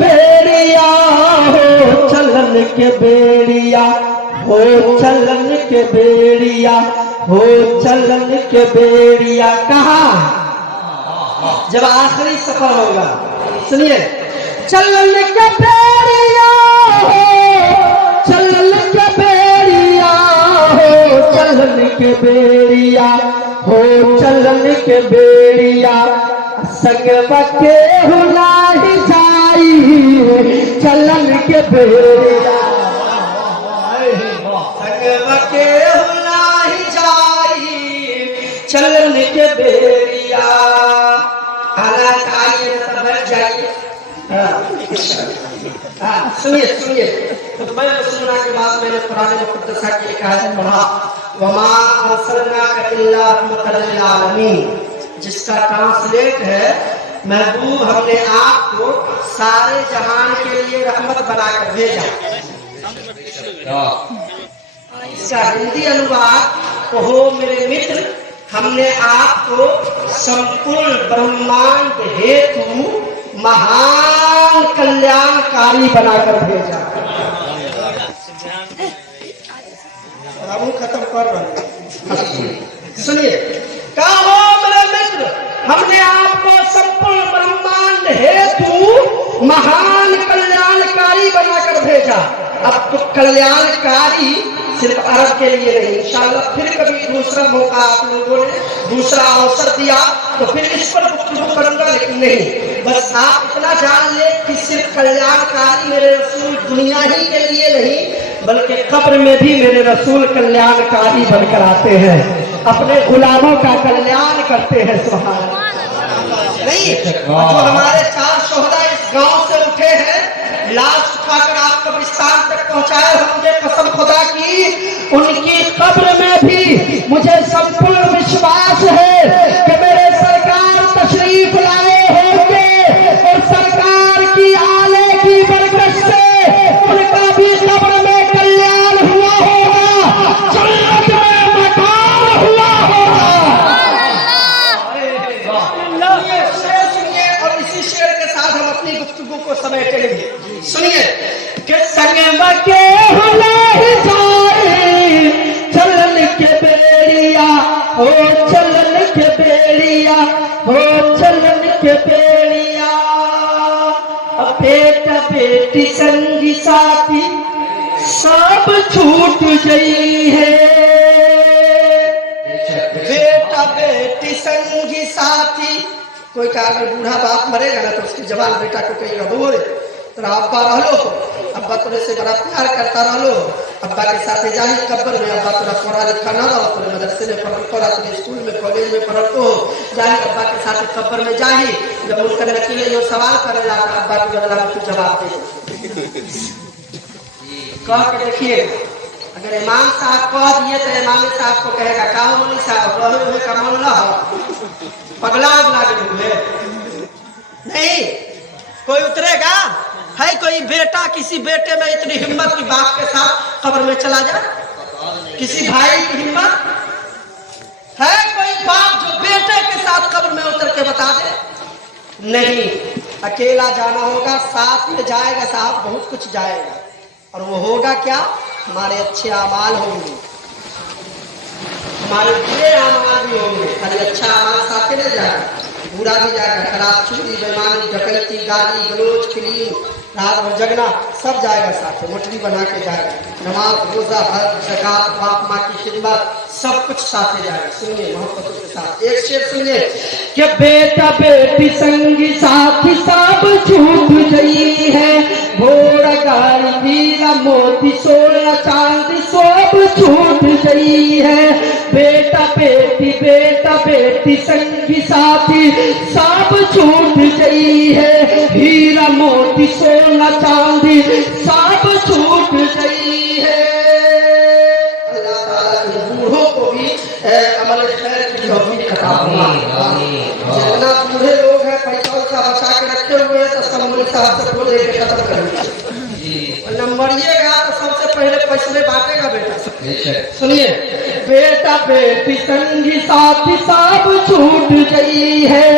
बेड़िया हो चलन के बेड़िया हो चलन के बेड़िया हो चलन के बेड़िया। कहाँ जब आखिरी सफर होगा, सुनिए, चलन के बेड़िया हो चलन के बेड़िया हो चलन के बेड़िया हो चलन के बेड़िया संगवा के हुलाई जाई चलन के बेड़िया संगवा के हुलाई जाई चलन के बेड़िया। आना चाहिए तो बैठ जाइए। सुनिए सुनिए, खुतबा रसूलुल्लाह के बाद मैंने कुरान मुक़द्दसा की एक आयत पढ़ा, वमा अरसलनाका इल्ला रहमतल लिल आलमीन, जिसका ट्रांसलेट है, महबूब हमने आपको सारे जहान के लिए रहमत बनाकर भेजा। इसका हिंदी अनुवाद हो मेरे मित्र, हमने आपको संपूर्ण ब्रह्मांड हेतु महान कल्याणकारी बनाकर भेजा। खत्म कर रहे, सुनिए, कहो मेरे मित्र, हमने आपको संपूर्ण ब्रह्मांड हेतु महान कल्याणकारी बनाकर भेजा। अब तो कल्याणकारी सिर्फ अरब के लिए नहीं, इंशाअल्लाह फिर कभी दूसरा मौका आप लोगों ने दूसरा अवसर दिया तो फिर इस पर गुफ्तगू करूंगा, लेकिन नहीं, बस आप इतना जान ले कि सिर्फ कल्याणकारी मेरे रसूल दुनिया ही के लिए नहीं बल्कि कब्र में भी मेरे रसूल कल्याणकारी बनकर आते हैं, अपने गुलामों का कल्याण करते हैं। सुभान अल्लाह। नहीं, जो हमारे 4 शोहदा इस गांव से उठे हैं, लाश उठाकर आप कब्रिस्तान तक पहुंचाए, मुझे कसम खुदा की उनकी कब्र में भी मुझे संपूर्ण विश्वास है कि मेरे सरकार तशरीफ लाए होंगे और सरकार की आले की बरकत से उनका भी कब्र में कल्याण हुआ होगा, जन्नत में मकान हुआ होगा। और इसी शेर के साथ हम अपनी गुफ्तगू को समेटेंगे। सुनिए कि संगवा के हुलाई जाई चलन के बेड़िया हो चलन के बेड़िया हो चलन के बेड़िया। बेटा बेटी संगी साथी सब छूट गई है, बेटा बेटी संगी साथी। कोई का अगर बूढ़ा बाप मरेगा ना तो उसकी जवान बेटा को कहेगा, बोले तेरा अब्बा रहलो, अब्बा तुझे से बड़ा प्यार करता रहलो, अब्बा के साथ जाही कब्र में, अब्बा तेरा पढ़ा लिखा ना रहो, तेरे मदरसे में पढ़ा, तेरे स्कूल में कॉलेज में पढ़ तो जाही अब्बा के साथ कब्र में जाही। जब उनका नकीले जो सवाल करेगा अब्बा के बदला में तू जवाब दे। कह के देखिए, अगर इमाम साहब कह दिए तो इमाम साहब को कहेगा, कहा मौलवी साहब रहे हुए का मन ना हो, पगला हुए नहीं, कोई उतरेगा है? कोई बेटा किसी बेटे में इतनी हिम्मत की बाप के साथ कब्र में चला जाए? किसी भाई की हिम्मत है? कोई बाप जो बेटे के साथ कब्र में उतर के बता दे? नहीं, अकेला जाना होगा, साथ में जाएगा साहब, बहुत कुछ जाएगा। और वो होगा क्या? हमारे अच्छे अमाल होंगे, हमारे बुरे अमाल भी होंगे। खाली अच्छा अमाल साथ में जाएगा, बुरा भी जाएगा, खराब चोरी बेईमानी डकैती गाली गलोच फिल्म रात भर जगना सब जाएगा साथ में, मोटरी बना के जाएगा, नमाज रोजा हज ज़कात बाप माँ की खिदमत सब कुछ साथ में जाएगा। सुनिए मोहब्बतों के साथ एक शेर सुनिए कि बेटा बेटी संगी साथी सब छूट गई है, घोड़ा गाड़ी हीरा मोती सोना चांदी सब छूट गई है। बेटा बेटी संगी साथी सब छूट गई है, हीरा मोती सोना चांदी सब छूट गई है। अल्लाह ताला के बूढ़ों को भी अमल खैर की तौफीक अता फरमाए। जितना बूढ़े लोग हैं पैसा का बचा के रखे हुए हैं तो समूह साहब से बोले के खत्म कर नंबरिएगा तो सबसे पहले पैसे बांटेगा बेटा। सुनिए बेटा बेटी संगी साथी सब छूट गई है,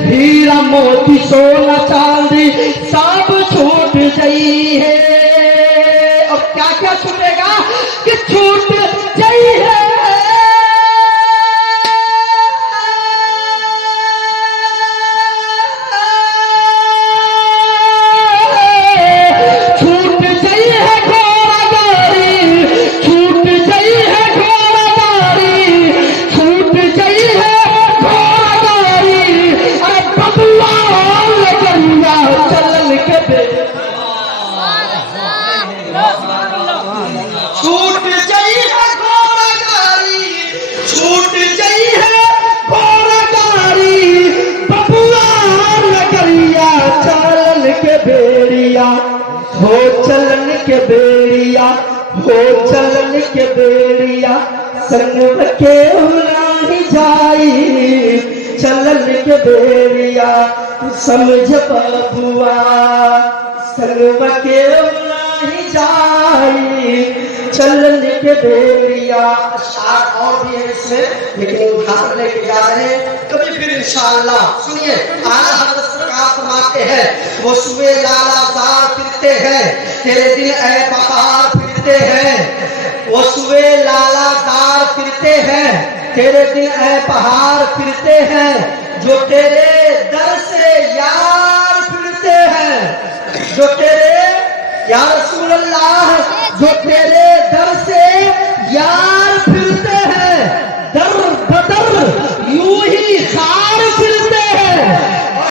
हीरा मोती सोना चांदी सब बेड़िया हो चलन के बेड़िया हो चलन के बेड़िया संग के नहीं जाई चलन के बेड़िया तू समझ बबुआ संग के नहीं जाई चलन के बेड़िया। शार और भी है इसमें लेकिन उदाहरण लेके जा रहे हैं कभी फिर इंशाअल्लाह। सुनिए आला हज़रत सरकार फरमाते हैं वो सुबह लालाजार फिरते हैं तेरे दिन ऐ बहार फिरते हैं वो सुबह लालाजार फिरते हैं तेरे दिन ऐ बहार फिरते हैं जो तेरे दर से यार फिरते हैं जो तेरे या रसूल अल्लाह जो तेरे दर से यार